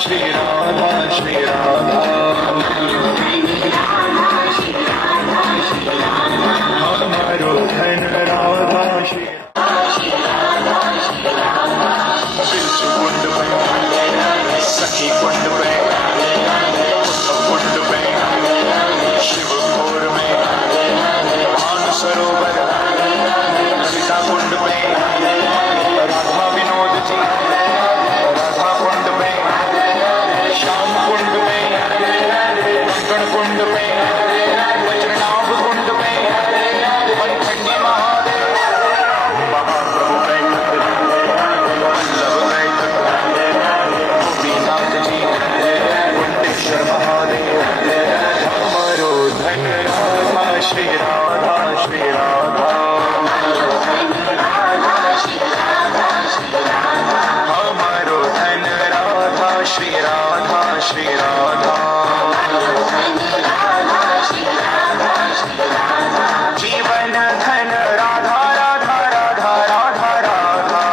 श्री राधा श्री राधा हमारो धन राधा श्री कुंड में सखी कुंड में कुंड में शिव भोर में भान सरोवर ललिता कुंड में राधा विनोद जी राधा कुंड में श्याम कुंड में कंकण कुंड में वज्रनाभ कुंड में वनखंडी महादेव महाप्रभु वल्लभ गोपीनाथ जी कुंडेश्वर महादेव हमारो धन राधा श्री राधा श्री राधा हमारो धन राधा श्री राधा श्री राधा जीवन धन राधा राधा राधा राधा राधा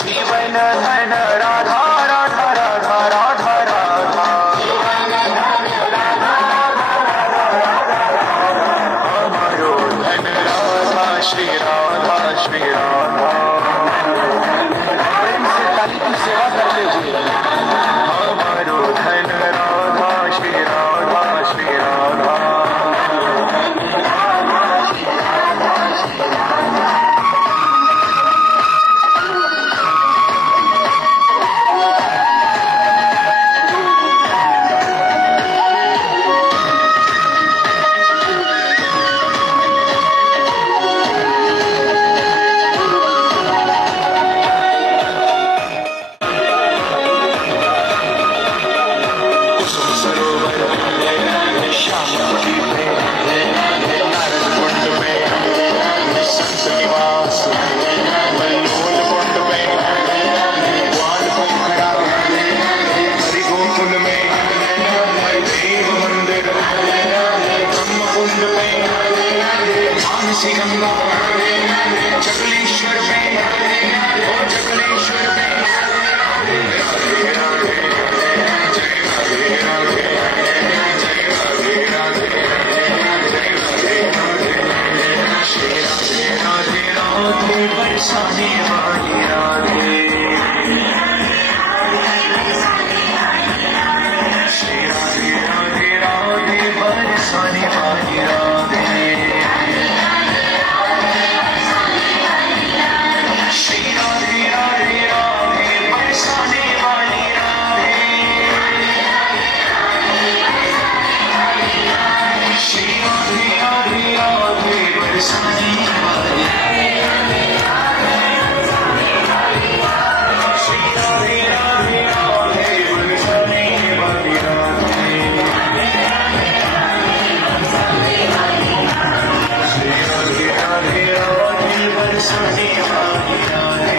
जीवन धन राधा राधा राधा राधा राधा हमारो धन राधा श्री राधा श्री राधा प्रेम से ताली की सेवा करते हुए हमारो धन राधा श्री राधा श्री राधा कुसुम सरोवर श्याम कुटी में नारद कुंड में संत निवास बल्लोल कुंड में ग्वाल पोखरा हरि गोकुल में हरिदेव मंदिर ब्रह्म कुंड में मानसी गंगा जगलेश्वर में और जगलेश्वर में राधे राधे जय राधे राधे जय राधे राधे जय राधे राधे श्री राधे राधे राधे बरसाने वाली राधे श्री राधे राधे राधे बरसाने वाली राधे श्री राधे राधे राधे बरसाने वाली राधे श्री राधे राधे राधे बरसाने वाली श्री राधे राधे राधे बरसाने वाली राधे श्री राधे राधे राधे बरसाने वाली राधे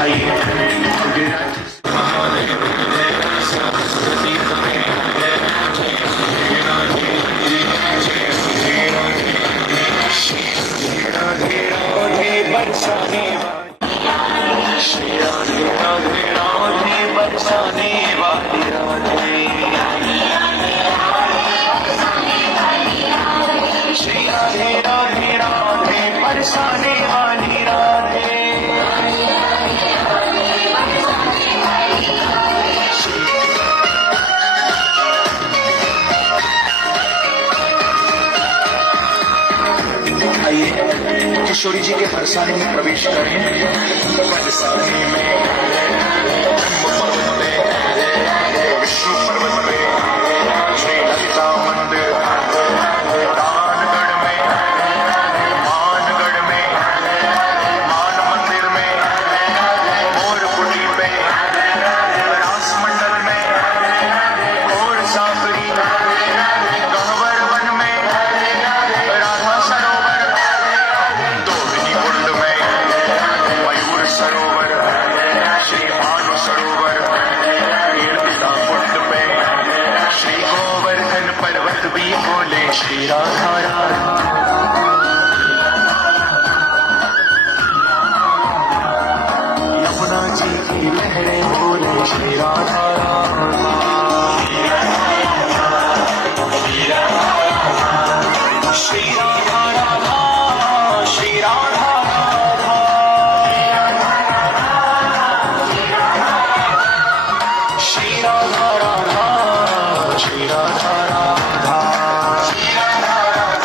आइए सरस्वती राधे राधे बरसाने श्री राधे राधे राधे बरसाने वाली राधे श्री राधे राधे राधे बरसाने वाली राधे आइए किशोरी जी के बरसाने में प्रवेश करें बरसाने में ब्रह्म पर्वत में विष्णु पर्वत में श्री ललिता मंदिर दानगढ़ में मानगढ़ में मान मंदिर में मोर कुटी में रास मंडल में और साफरी गहवर वन में राधा सरोवर दोहिनी कुंड में मयूर सरोवर श्री भानु सरोवर कीर्तिता कुंड में श्री गोवर्धन पर्वत भी बोले श्री राधा राधा श्री राधा राधा श्री राधा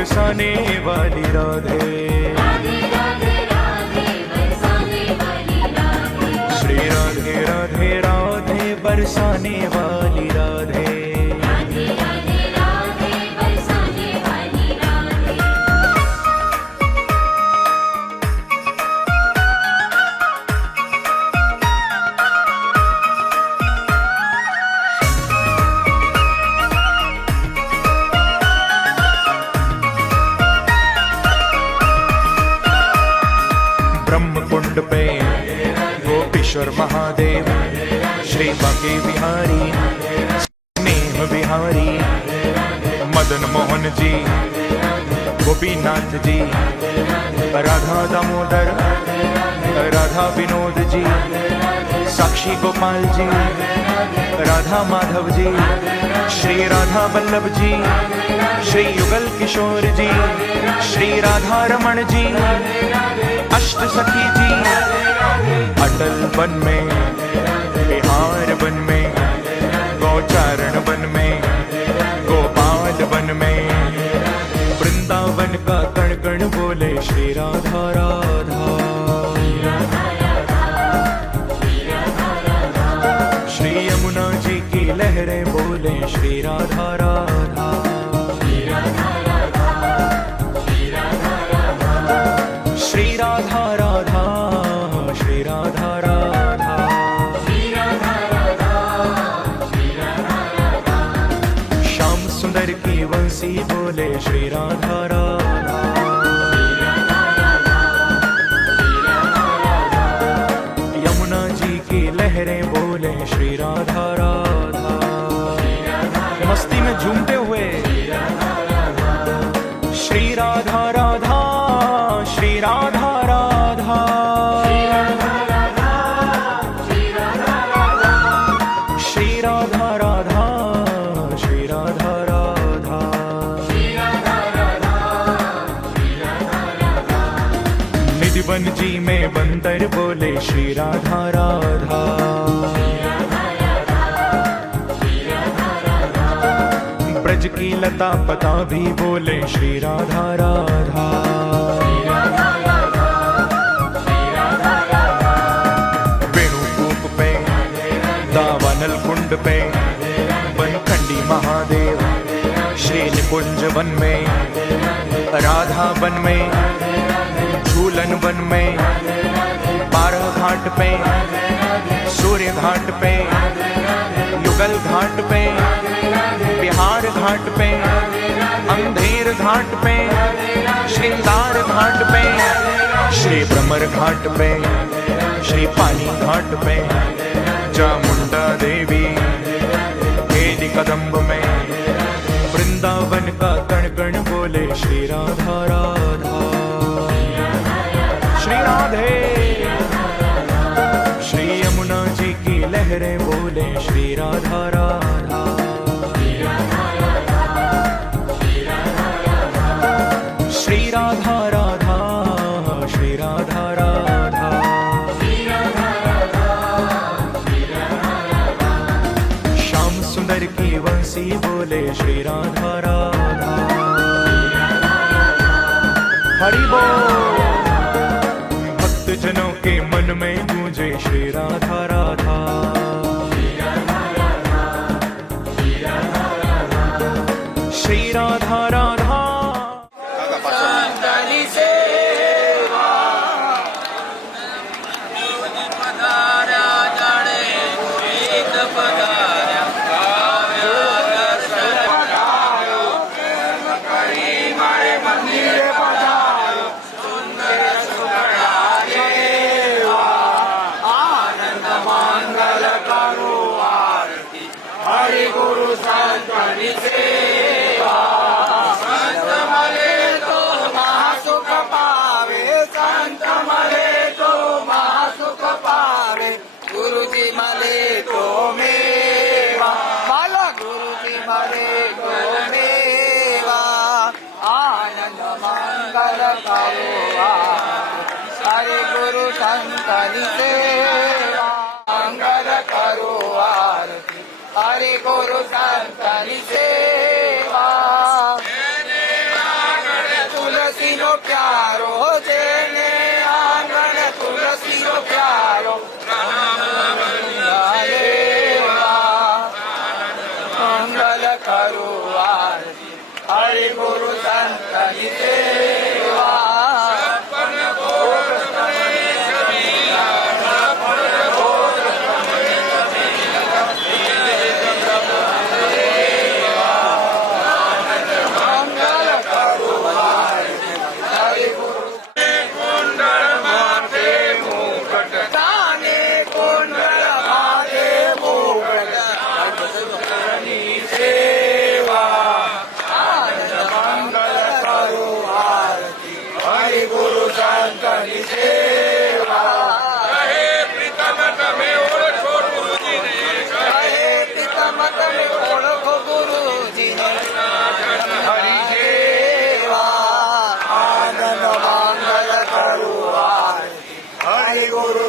बरसाने वाली राधे श्री राधे राधे राधे बरसाने वाली राधे ब्रह्मकुंड पे गोपीश्वर महादेव श्री बांके बिहारी स्नेह बिहारी मदन मोहन जी गोपीनाथ जी राधा दामोदर राधा विनोद जी साक्षी गोपाल जी राधा माधव जी श्री राधा वल्लभ जी श्री युगल किशोर जी श्री राधा रमण जी अष्ट सखी जी अटल वन में बिहार वन में गौचारण वन में गोपाल वन में वृंदावन का कण कण बोले श्री राधा राधा श्री यमुना जी की लहरें बोले श्री राधा राधा श्री राधा राधा श्री राधा राधा श्याम सुंदर की वंशी बोले श्री राधा राधा यमुना जी की लहरें बोले श्री राधा राधा मस्ती में झूमते हुए श्री राधा राधा श्री राधा राधा श्री राधा राधा श्री राधा राधा निधिवन जी में बंदर बोले श्री राधा राधा ब्रज की लता पता भी बोले श्री राधा राधा वृंदावनल कुंड पे बनखंडी महादेव, श्री निकुंज वन में, राधा वन में, झूलन वन में, बारह घाट पे, सूर्य घाट पे, युगल घाट पे, बिहार घाट पे, अंधेर घाट पे, श्रृंगार घाट पे, श्री भ्रमर घाट पे, श्री पानी घाट पे, चामुंडा देवी केली कदम्ब में, वृंदावन का कण कण बोले श्री राधा राधा, श्री राधे। श्री यमुना जी की लहरें बोले श्री राधा राधा, श्री राधा राधा, श्री राधा राधा, श्याम सुंदर की वंशी बोले श्री राधा राधा, हरि बोल। भक्त जनों के मन में गूंजे श्री राधा राधा, श्री राधा राधा। हरे गुरु संतनि सेवा मंगल करो आरती, हरे गुरु संतनि सेवा। तुलसी नो प्यारो जेने आंगण तुलसी नो प्यारो, मंगल करो आरती, हरे गुरु संतनि सेवा।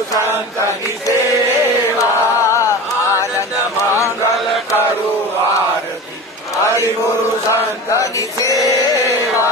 संतनि सेवा आनंद मंगल करो आरती, हरि गुरु संतनि सेवा।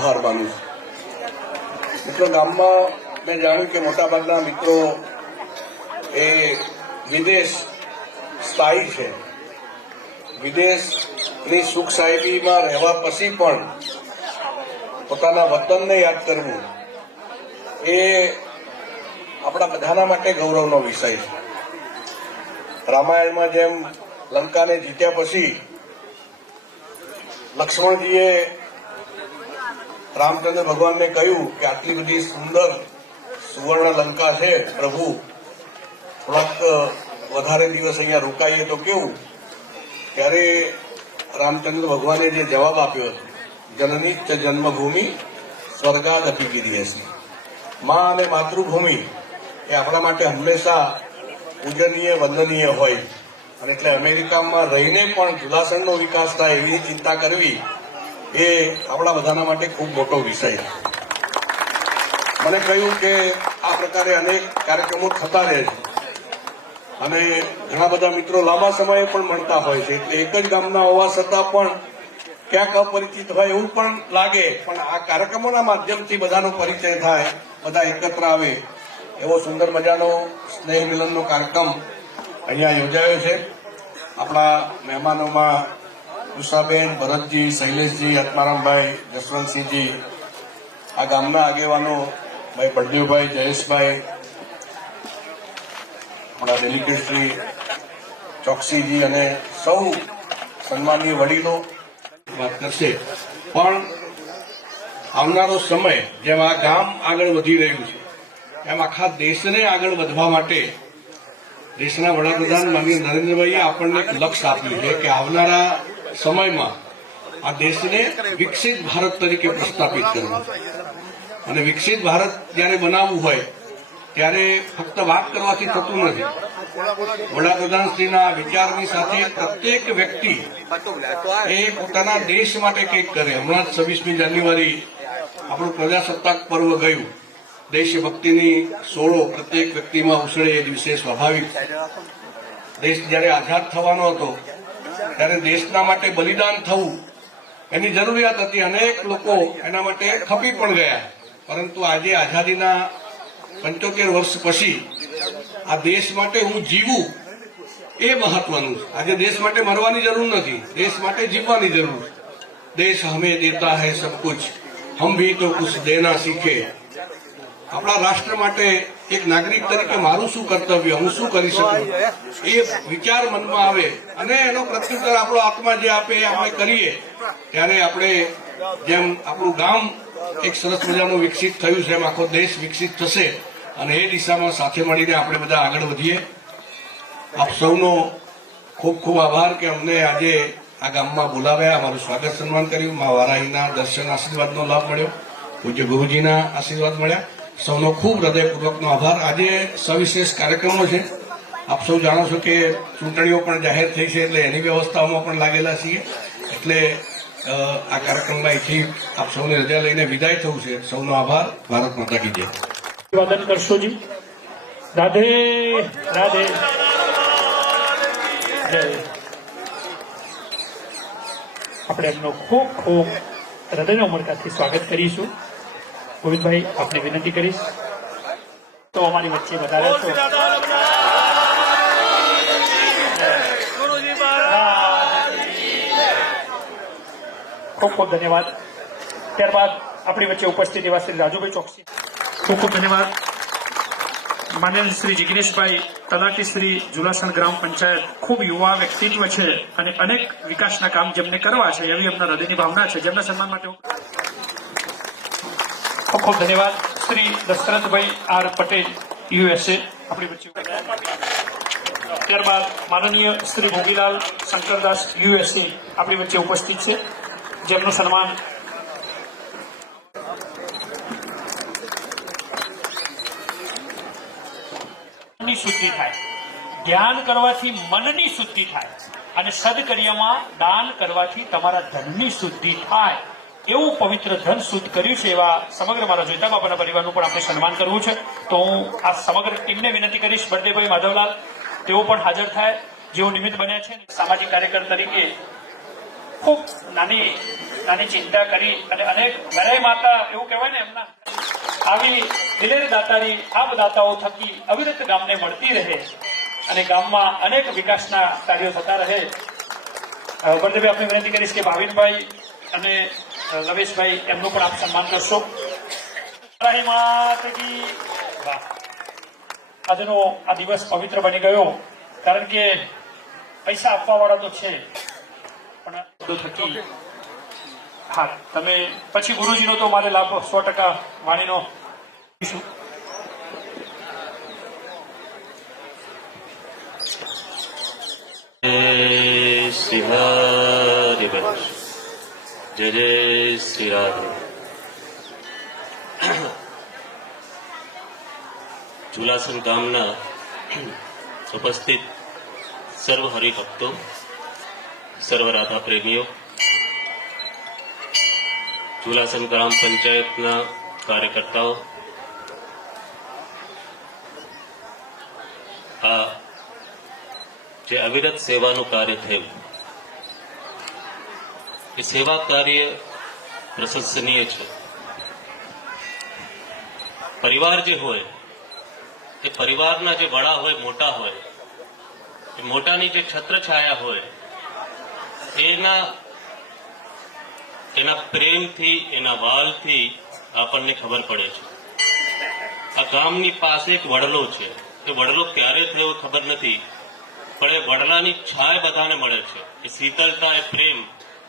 આભાર માનું છું. મિત્રો, ગામમાં મેં જાણ્યું કે મોટાભાગના મિત્રો એ વિદેશ સ્થાયી છે. વિદેશની સુખ સાહેબીમાં રહેવા પછી પણ પોતાના વતનને યાદ કરવું એ આપણા બધાના માટે ગૌરવનો વિષય છે. રામાયણમાં જેમ લંકાને જીત્યા પછી લક્ષ્મણજીએ રામચંદ્ર ભગવાનને કહ્યું કે આટલી બધી સુંદર સુવર્ણ લંકા છે પ્રભુ, થોડાક વધારે દિવસ અહીંયા રોકાઈએ તો કેવું? ત્યારે રામચંદ્ર ભગવાને જે જવાબ આપ્યો હતો, જનની ચ જન્મભૂમિ સ્વર્ગાદ અપી ગીરીયસી. મા અને માતૃભૂમિ એ આપણા માટે હંમેશા પૂજનીય, વંદનીય હોય. અને એટલે અમેરિકામાં રહીને પણ જુલાસણનો વિકાસ થાય એવી ચિંતા કરવી એ આપણા બધાના માટે ખૂબ મોટો વિષય છે. મને કહ્યું કે આ પ્રકારે અનેક કાર્યક્રમો થતા રહે છે અને ઘણા બધા મિત્રો લાંબા સમયે પણ મળતા હોય છે. એટલે એક જ ગામના હોવા છતાં પણ ક્યાંક અપરિચિત હોય એવું પણ લાગે, પણ આ કાર્યક્રમોના માધ્યમથી બધાનો પરિચય થાય, બધા એકત્ર આવે એવો સુંદર મજાનો સ્નેહ મિલનનો કાર્યક્રમ અહીંયા યોજાયો છે. આપણા મહેમાનોમાં ઉષાબેન, ભરતજી, શૈલેષજી, આત્મારામભાઈ, જસવંતસિંહજી, આ ગામના આગેવાનો ભાઈ બળદેવભાઈ, જયેશભાઈ, આપણા ડેલિગેટ શ્રી ચોકસીજી અને સૌ સન્માનીય વડીલો વાત કરશે. પણ આવનારો સમય જેમ આ ગામ આગળ વધી રહ્યું છે એમ આખા દેશને આગળ વધવા માટે દેશના વડાપ્રધાન માનનીય નરેન્દ્રભાઈએ આપણને એક લક્ષ્ય આપ્યું છે કે આવનારા સમયમાં આ દેશને વિકસિત ભારત તરીકે પ્રસ્થાપિત કરવું. અને વિકસિત ભારત જ્યારે બનાવવું હોય ત્યારે ફક્ત વાત કરવાથી થતું નથી. વડાપ્રધાનશ્રીના વિચારની સાથે પ્રત્યેક વ્યક્તિ એ પોતાના દેશ માટે કંઈક કરે. હમણાં જ 26મી જાન્યુઆરી આપણું પ્રજાસત્તાક પર્વ ગયું. દેશભક્તિની સોળો પ્રત્યેક વ્યક્તિમાં ઉછળે એ દિવસે સ્વાભાવિક. દેશ જ્યારે આઝાદ થવાનો હતો ત્યારે દેશના માટે બલિદાન થવું એની જરૂરિયાત હતી. અનેક લોકો એના માટે ખપી પણ ગયા. પરંતુ આજે આઝાદીના 75 વર્ષ પછી આ દેશ માટે હું જીવું એ મહત્વનું છે. આજે દેશ માટે મરવાની જરૂર નથી, દેશ માટે જીવવાની જરૂર છે. દેશ હમે દેતા હૈ સબ કુછ, હમ ભી તો કુછ દેના સીખે. આપણા રાષ્ટ્ર માટે એક નાગરિક તરીકે મારું શું કર્તવ્ય, હું શું કરી શકું, એ વિચાર મનમાં આવે અને એનો પ્રત્યુત્તર આપણો આત્મા જે આપે એ આપણે કરીએ ત્યારે આપણે જેમ આપણું ગામ એક સરસ મજાનું વિકસિત થયું છે એમ આખો દેશ વિકસિત થશે. અને એ દિશામાં સાથે મળીને આપણે બધા આગળ વધીએ. આપ સૌનો ખૂબ ખૂબ આભાર કે અમને આજે આ ગામમાં બોલાવ્યા, અમારું સ્વાગત સન્માન કર્યું. મા વારાહીના દર્શન આશીર્વાદનો લાભ મળ્યો, પૂજ્ય ગુરુજીના આશીર્વાદ મળ્યા. સૌનો ખૂબ હૃદયપૂર્વકનો આભાર. આજે સવિશેષ કાર્યક્રમો છે. આપ સૌ જાણો છો કે ચૂંટણીઓ પણ જાહેર થઈ છે એટલે એની વ્યવસ્થાઓમાં પણ લાગેલા છીએ. એટલે આ કાર્યક્રમમાં અહીંથી આપ સૌને રજા લઈને વિદાય થવું છે. સૌનો આભાર. ભારત માતા કી જય. અભિવાદન કરશો જી. રાધે રાધે. જય. આપણે એમનો ખૂબ ખૂબ હૃદયના ઉમળકાથી સ્વાગત કરીશું. ગોવિંદભાઈ, આપને વિનંતી કરીશ તો અમારી વચ્ચે વધારે છો. ખૂબ ખૂબ ધન્યવાદ. ત્યારબાદ આપણી વચ્ચે ઉપસ્થિત એવા શ્રી રાજુભાઈ ચોકસી, ખૂબ ખૂબ ધન્યવાદ. માનનીય શ્રી જિગ્નેશભાઈ, તલાટી શ્રી, જુલાસણ ગ્રામ પંચાયત, ખૂબ યુવા વ્યક્તિત્વ છે અને અનેક વિકાસના કામ જેમને કરવા છે એવી એમના હૃદયની ભાવના છે, જેમના સન્માન માટે ખૂબ ખૂબ ધન્યવાદ. શ્રી દશરથભાઈ આર પટેલ, USA, આપણી વચ્ચે. ત્યારબાદ માનનીય શ્રી ભોગીલાલ શંકરદાસ, USA, આપણી વચ્ચે ઉપસ્થિત છે, જેમનું સન્માન શુદ્ધિ થાય. ધ્યાન કરવાથી મનની શુદ્ધિ થાય અને સદકર્યમાં દાન કરવાથી તમારા ધનની શુદ્ધિ થાય. એવું પવિત્ર ધન શુદ્ધ કર્યું છે એવા સમગ્ર મારા જોઈતા બાપાના પરિવારનું પણ આપણે સન્માન કરવું છે. તો હું આ સમગ્ર ટીમને વિનંતી કરીશ, બળદેવભાઈ, માધવલાલ, તેઓ પણ હાજર થાય, જેઓ નિમિત્ત બન્યા છે. સામાજિક કાર્યકર તરીકે ખૂબ નાની નાની ચિંતા કરી અને અનેક વરાઈ માતા એવું કહેવાય ને એમના આવી દિલેર દાતારી આપ દાતાઓ થકી અવિરત ગામને મળતી રહે અને ગામમાં અનેક વિકાસના કાર્યો થતા રહે. બળદેવભાઈ આપને વિનંતી કરીશ કે ભાવિનભાઈ અને રમેશભાઈ એમનું પણ આપ સન્માન કરશો. માતા કી વાહ. આજનો આ દિવસ પવિત્ર બની ગયો કારણ કે પૈસા આપવા વાળા તો છે પણ થકી હા તમે પછી ગુરુજીનો તો મારે લાભ 100% વાણીનો શ્રી હરિ જય જય શ્રી રાધે. ઝુલાસન ગામના ઉપસ્થિત સર્વ હરિભક્તો, સર્વ રાધા પ્રેમીઓ, ઝુલાસન ગ્રામ પંચાયતના કાર્યકર્તાઓ, આ જે અવિરત સેવાનું કાર્ય થયું એ સેવા કાર્ય પ્રશંસનીય છે. પરિવાર જે હોય એ પરિવારના જે વડા હોય, મોટા હોય, એ મોટાની જે છત્રછાયા હોય એના પ્રેમથી, એના વાલથી આપણને ખબર પડે છે. આ ગામની પાસે એક વડલો છે. એ વડલો ક્યારે થયો ખબર નથી, પણ એ વડલાની છાય બધાને મળે છે. એ શીતળતા, એ પ્રેમ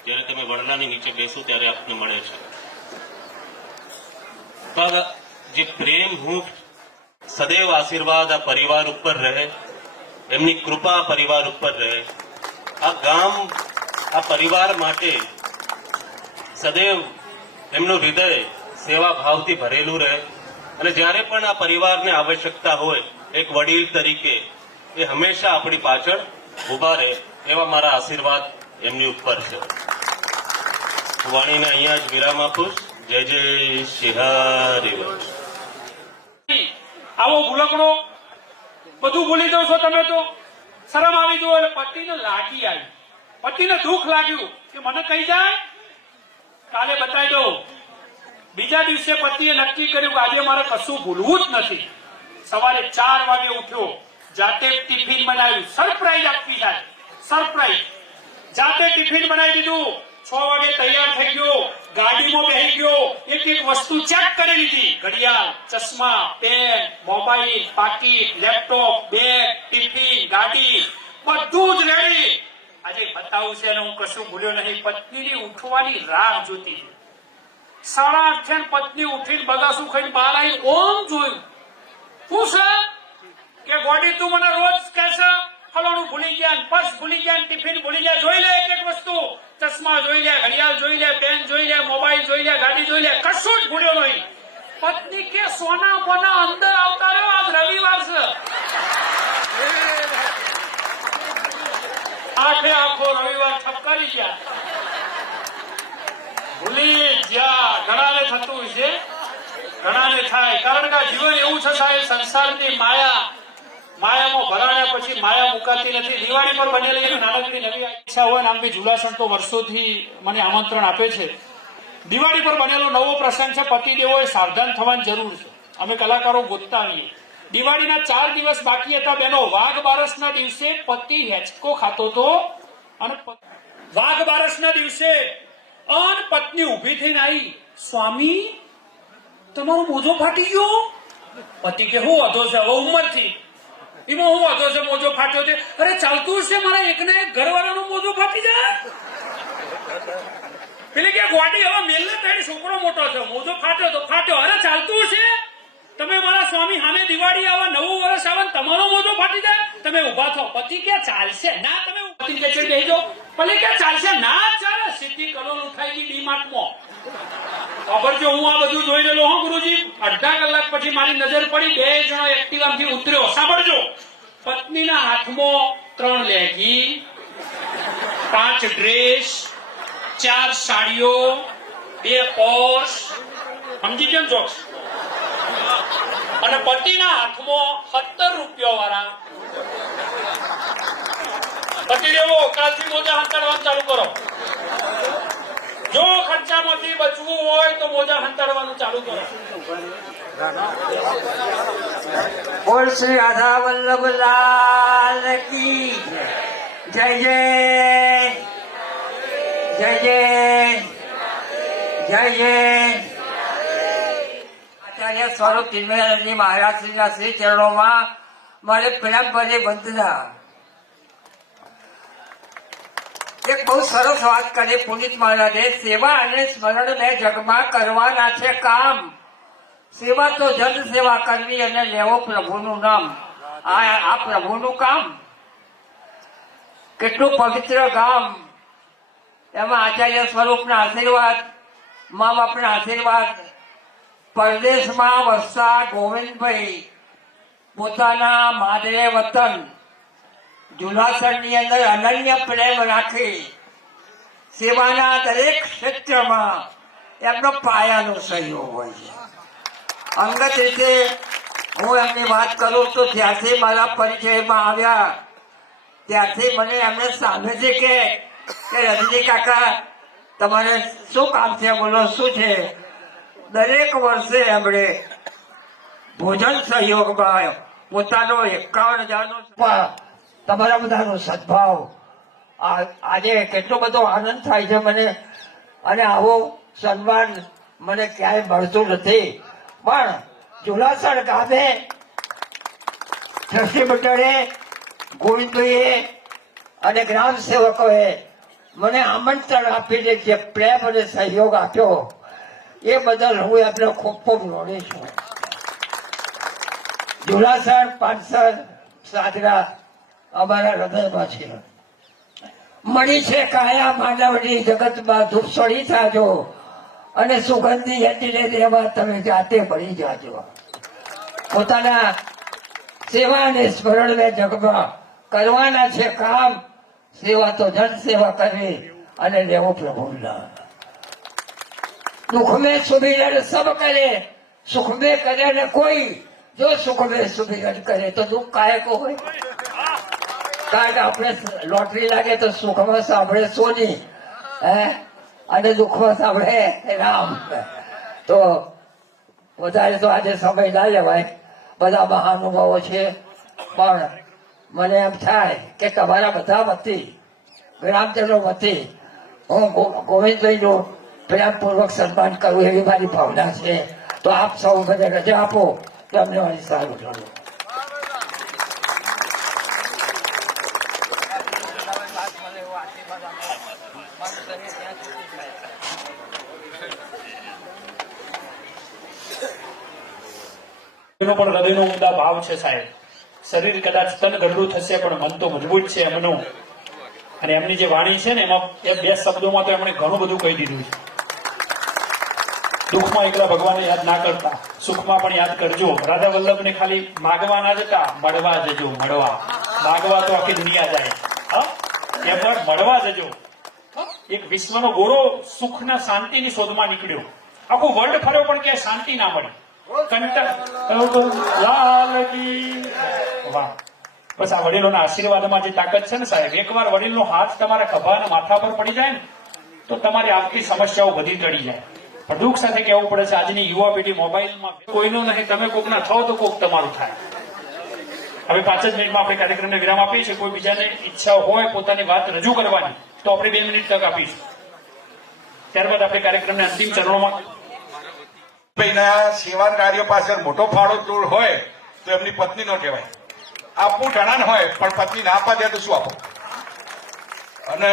જ્યારે તમે વડલાની નીચે બેસો ત્યારે આપને મળે છે. તો જે પ્રેમ, હું સદૈવ આશીર્વાદ આ પરિવાર ઉપર રહે, એમની કૃપા પરિવાર ઉપર રહે. આ ગામ આ પરિવાર માટે સદૈવ એમનું હૃદય સેવા ભાવથી ભરેલું રહે અને જ્યારે પણ આ પરિવારને આવશ્યકતા હોય એક વડીલ તરીકે એ હંમેશા આપણી પાછળ ઉભા રહે, એવા મારા આશીર્વાદ એમની ઉપર છે. હું વાણીને અહીંયા જ વિરામ આપું. જય જય શ્રી હરિ. આવો ભૂલકડો બધું ભૂલી દો છો તમે તો. શરમ આવી ગયો એટલે પતિને લાગી આવી, પતિને દુઃખ લાગ્યું કે મને કહી જાય કાલે બતાવી દઉં. બીજા દિવસે પતિએ નક્કી કર્યું કે આજે મારે કશું ભૂલવું જ નથી. સવારે 4 વાગે ઉઠ્યો, જાતે ટિફિન બનાવ્યું. સરપ્રાઈઝ આપવી થાય, સરપ્રાઈઝ. જાતે ટિફિન બનાવી દીધું. 6 વાગે તૈયાર થઈ ગયો, ગાડીમાં બેસી ગયો, એક એક વસ્તુ ચેક કરી લીધી. ઘડિયાળ, ચશ્મા, પેન, મોબાઈલ, પાકીટ, લેપટોપ, બેગ, ટિફિન, ગાડી, બધું જ રેડી. આજે બતાવું છે અને હું કશું ભૂલ્યો નહીં. પત્નીની ઉઠવાની રાહ જોતી. 8:30 પત્ની ઉઠીને બગાસું ખાઈને બહાર આવી. ઓમ જોયું. શું છે કે ગોડી તું મને રોજ કહેશે ફલાણું ભૂલી ગયા, પર્સ ભૂલી ગયા, ટિફિન ભૂલી ગયા. જોઈ લે એક એક વસ્તુ. ચશ્મા જોઈ લે, ઘડિયાળ જોઈ લે, પેન જોઈ લે, મોબાઈલ જોઈ લે, ગાડી જોઈ લે, કશું જ ભૂલ્યો નહીં. પત્ની કે સોના બોના અંદર આવતા રહ્યો, આજ રવિવાર છે. આખો રવિવાર ઠપકારી ગયા. ભૂલી ગયા. ઘણાને થતું છે, ઘણાને થાય. કારણ કે આ જીવન એવું છે સાહેબ, સંસારની માયામાં ભરાણ્યા પછી માયા મુકાતી નથી. દિવાળી પર બનેલી એક નાનકડી નવી ઈચ્છા હોય ને, આમ બી ઝુલાસન તો વર્ષોથી મને આમંત્રણ આપે છે. દિવાળી પર બનેલો નવો પ્રસંગ છે. પતિદેવોએ સાવધાન થવાની જરૂર છે. અમે કલાકારો ગોતતા આવીએ. દિવાળીના 4 દિવસ બાકી હતા બહેનો. વાઘ બારસના દિવસે પતિ હેચકો ખાતો હતો અને વાઘ બારસના દિવસે પત્ની ઉભી થઈને આવી, સ્વામી તમારો મોજો ફાટી ગયો. પતિ કે હું વધો છે, હવે ઉંમરથી એમાં હું વધો છે, મોજો ફાટ્યો છે. અરે ચાલતું છે, મારા એકના એક ઘરવાળાનો મોજો ફાટી જાય. પેલી કે ગોડી હવે મેલને તારી છોકરો મોટો છે, મોજો ફાટ્યો તો ફાટ્યો. અરે ચાલતું છે, તમે મારા સ્વામી સામે દિવાળી આવે, નવું વર્ષ આવે, તમારો મોજો ફાટી જાય, તમે ઉભા થો. પતિ કે ચાલશે ના, તમે પતિ કે છે બેસી જાઓ. પતિ કે ચાલશે ના, ચાલે. સીધી કલોલ ઉઠાઈ ગઈ ડીમાર્ટમાં. ખબર છે હું આ બધું જોઈ રહેલો હું ગુરુજી. અડધા કલાક પછી મારી નજર પડી, 2 જણો એક્ટિવામાંથી ઉતર્યો. સાંભળજો, પત્નીના હાથમાં 3 લેગી, 5 ડ્રેસ, 4 સાડીઓ, 2 પર્સ. સમજી કેમ જોક્સ? અને પતિના હાથમાં 17 રૂપિયા વાળા. પતિ દેવો કાલથી મોજા હંકારવાનું ચાલુ કરો. જો તો મોજા હંતાડવાનું ચાલુ કરો. બોલ શ્રી રાધા વલ્લભ લાલ કી જય જય જય જય જય જય. આચાર્ય સ્વરૂપ ચિન્મયાનંદજી મહારાજશ્રીના શ્રી ચરણોમાં મારે પ્રેમ ભરી વંદના. એક બહુ સરસ વાત કરી પુનિત મહારાજે. સેવા અને સ્મરણ બે જગમાં કરવાના છે કામ. સેવા તો જન સેવા કરવી અને લેવો પ્રભુનું નામ. આ પ્રભુનું કામ. કેટલું પવિત્ર ગામ. એમાં આચાર્ય સ્વરૂપના આશીર્વાદ, મા બાપના આશીર્વાદ. પરદેશમાં વસતા ગોવિંદભાઈ પોતાના માદરે વતન જુનાસરની અંદર અનન્ય પ્રેમ રાખી સેવાના દરેક ક્ષેત્રમાં એમનો પાયાનો સહયોગ હોય છે. અંગત રીતે હું એમની વાત કરું તો જ્યારથી મારા પરિચયમાં આવ્યા ત્યારથી મને એમને સામેથી કે રજની કાકા તમારે શું કામ છે, બોલો શું છે. દરેક વર્ષે એમણે ભોજન સહયોગમાં પોતાનો 51,000 તમારા બધાનો સદભાવ. આજે કેટલો બધો આનંદ થાય છે મને. અને આવો સન્માન મને ક્યાંય મળતું નથી. પણ જુલાસણ ગામે ટ્રસ્ટી મંડળે, ગોવિંદભાઈએ અને ગ્રામ સેવકોએ મને આમંત્રણ આપીને જે પ્રેમ અને સહયોગ આપ્યો એ બદલ હું એમને ખૂબ ખૂબ ઋણી છું. જુલાસણ, પાંચસર, સાદરા અમારા હૃદયમાં છે. મળી છે કાયા માનવની જગતમાં ધૂપસળી થાજો અને સુગંધી એટીને દેવા તમે જાતે મળી જાજો. પોતાના સેવા અને સ્મરણ મેં જગમાં કરવાના છે કામ. સેવા તો જન સેવા કરવી અને લેવો પ્રભુના. दुख में सुमिरन सब करे, सुख में करे न कोई. जो सुख में सुमिरन करे तो दुख काहे को હોય. કારણ કે આપણે લોટરી લાગે તો સુખમાં સાંભળે સોની અને દુઃખમાં સાંભળે રામ. તો વધારે તો આજે સમય ના લેવાય, બધા મહાનુભાવો છે. પણ મને એમ થાય કે તમારા બધા વતી, ગ્રામજનો વતી હું ગોવિંદભાઈનું પ્રેમપૂર્વક સન્માન કરવું એવી મારી ભાવના છે. તો આપ સૌ મને રજા આપો તો અમને મારી સારું લાગે. એનો પણ હૃદયનો ઉમદા ભાવ છે સાહેબ. શરીર કદાચ તન ગરડું થશે પણ મન તો મજબૂત છે એમનું. અને એમની જે વાણી છે ને એમાં એ 2 શબ્દોમાં તો એમણે ઘણું બધું કહી દીધું છે. દુઃખમાં એકલા ભગવાનને યાદ ના કરતા, સુખમાં પણ યાદ કરજો. રાધા વલ્લભને ખાલી માગવા ના જતા, મળવા જજો. મળવા માગવા તો આખી દુનિયા જાય, એમ પણ મળવા જજો. એક વિશ્વનો ગોરો સુખના શાંતિની શોધમાં નીકળ્યો. આખું વર્લ્ડ ફર્યો પણ ક્યાંય શાંતિ ના મળી. લાલ કી વાહ. બસ આ વડીલોના આશીર્વાદમાં જે તાકાત છે ને સાહેબ, એકવાર વડીલનો હાથ તમારા ખભા અને માથા પર પડી જાય ને તો તમારી આવતી સમસ્યાઓ બધી ટળી જાય. પણ દુઃખ સાથે કહેવું પડે છે આજની યુવા પેઢી મોબાઈલમાં કોઈનું નહીં, તમે કોકના થાવ તો કોક તમારું થાય. હવે 5 જ મિનિટમાં આપણે કાર્યક્રમને વિરામ આપીએ છીએ. કોઈ બીજાને ઈચ્છા હોય પોતાની વાત રજૂ કરવાની તો આપણે 2 મિનિટ તક આપીશું. ત્યારબાદ આપણે કાર્યક્રમને અંતિમ ચરણોમાં. સેવા કાર્યો પાછળ મોટો ફાળો જોડ હોય તો એમની પત્ની નો કહેવાય. આપવું ઘણા હોય પણ પત્ની ના આપવા દે તો શું આપો. અને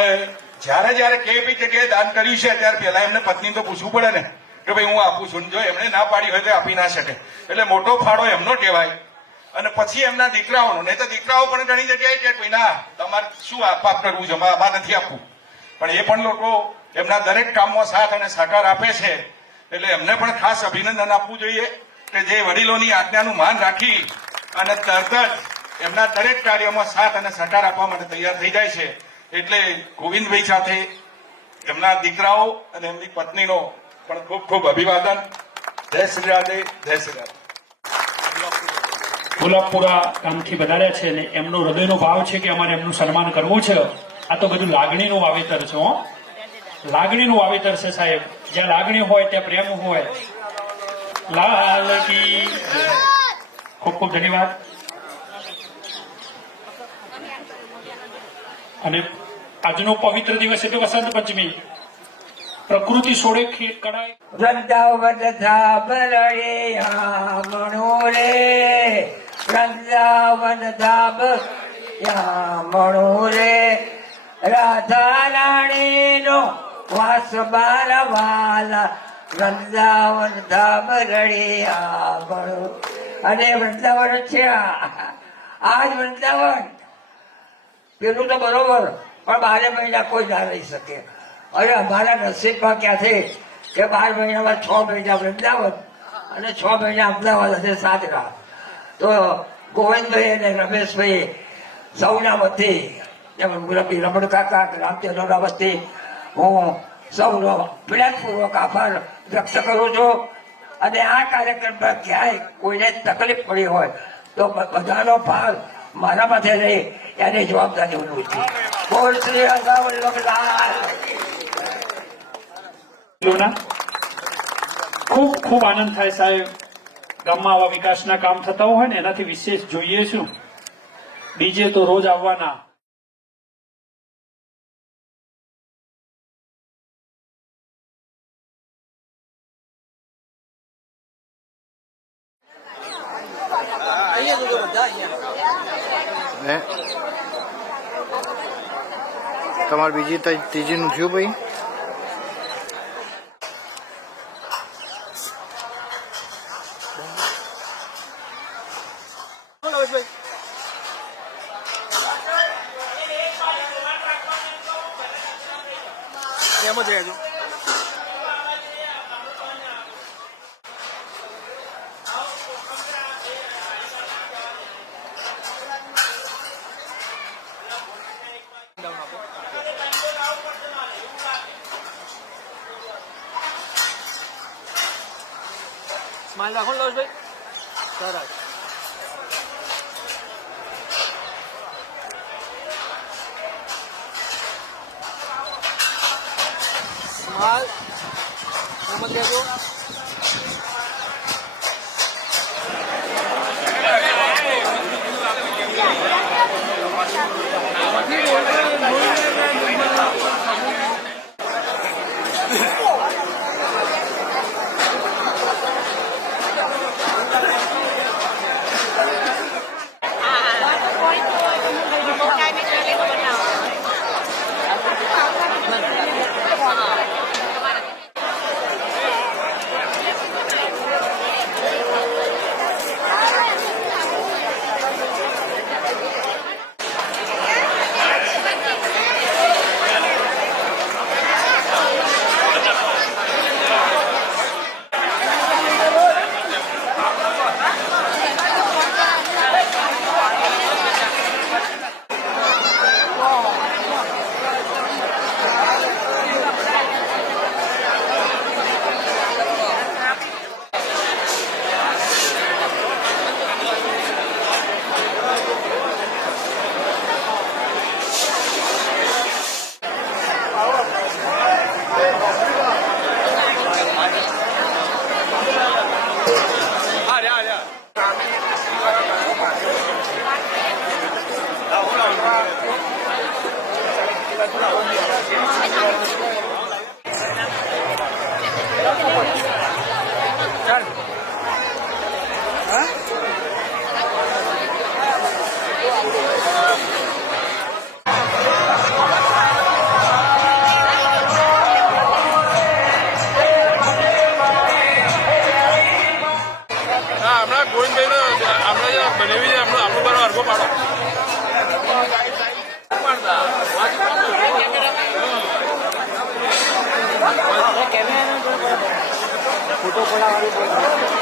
જયારે કઈ બી જગ્યાએ દાન કર્યું છે ત્યારે પહેલા એમને પત્ની તો પૂછવું પડે ને કે ભાઈ હું આપું છું. જો એમણે ના પાડી હોય તો આપી ના શકે. એટલે મોટો ફાળો એમનો કહેવાય. અને પછી એમના દીકરાઓનો. નહીં તો દીકરાઓ પણ ઘણી જગ્યાએ કે ભાઈ ના તમારે શું આપ કરવું છે, આમાં નથી આપવું. પણ એ પણ લોકો એમના દરેક કામમાં સાથ અને સહકાર આપે છે. એટલે એમને પણ ખાસ અભિનંદન આપવું જોઈએ કે જે વડીલોની આજ્ઞાનું માન રાખી અને તરત જ એમના દરેક કાર્યોમાં સાથ અને સહકાર આપવા માટે તૈયાર થઈ જાય છે. એટલે ગોવિંદભાઈ સાથે એમના દીકરાઓ અને એમની પત્નીનો પણ ખૂબ ખૂબ અભિવાદન. જય શ્રી રાધે, જય શ્રી રાધે. ગુલાબપુરા ગામથી વધાર્યા છે અને એમનો હૃદયનો ભાવ છે કે અમારે એમનું સન્માન કરવું છે. આ તો બધું લાગણીનું વાવેતર છે. લાગણીનું વાવેતર છે સાહેબ. જ્યાં લાગણી હોય ત્યાં પ્રેમ હોય. લાલ કી જય. ખૂબ ખૂબ ધન્યવાદ. અને આજનો પવિત્ર દિવસ એટલે વસંત પંચમી. પ્રકૃતિ સોળે કડાય. વૃંદાવન ધામ રે મણો રે, વૃંદાવન ધામ મણો રે, રાધા રાણી નો વાસ મારા વાલા, વૃંદાવન ધામ રળિયા મણો. અને વૃંદાવન છે આજ વૃંદાવન. પેલું તો બરોબર, પણ 12 મહિના કોઈ ના રહી શકે. હવે અમારા નસીબમાં ક્યાંથી કે 12 મહિનામાં 6 મહિના વૃંદાવન અને 6 મહિના અમદાવાદ હશે સાજરા. તો ગોવિંદભાઈ અને રમેશભાઈ સૌના વતી, રમણ કાકા, રામચંદ્રના વતી હું સૌનો પ્રેમપૂર્વક આભાર વ્યક્ત કરું છું. અને આ કાર્યક્રમમાં ક્યાંય કોઈને તકલીફ પડી હોય તો બધાનો ભાર મારા માથે રહી એની જવાબદારી હું છું. બોલ શ્રી રાધા વલ્લભલાલ. ખૂબ ખૂબ આનંદ થાય સાહેબ. ગામમાં આવા વિકાસના કામ થતા હોય ને એનાથી વિશેષ જોઈએ શું. ડીજે તો રોજ આવવાના. તમારે બીજી ત્રીજીનું થયું ભાઈ? એમ જ રહેજો. સ્માઈલ રાખો ને લવશભાઈ. સરસ. સ્માઈલ એમ જ રહેજો. ફોટો પડાવવાનું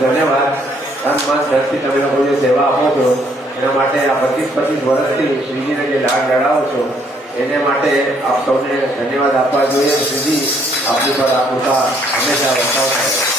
ધન્યવાદ. તન મન ધનથી તમે લોકો જે સેવા આપો છો એના માટે આ 25 વર્ષથી શ્રીજીને જે લાડ લડાવો છો એને માટે આપ સૌને ધન્યવાદ આપવા જોઈએ. શ્રીજી આપની પર આ કૃપા હંમેશા વર્તાવતા રહે.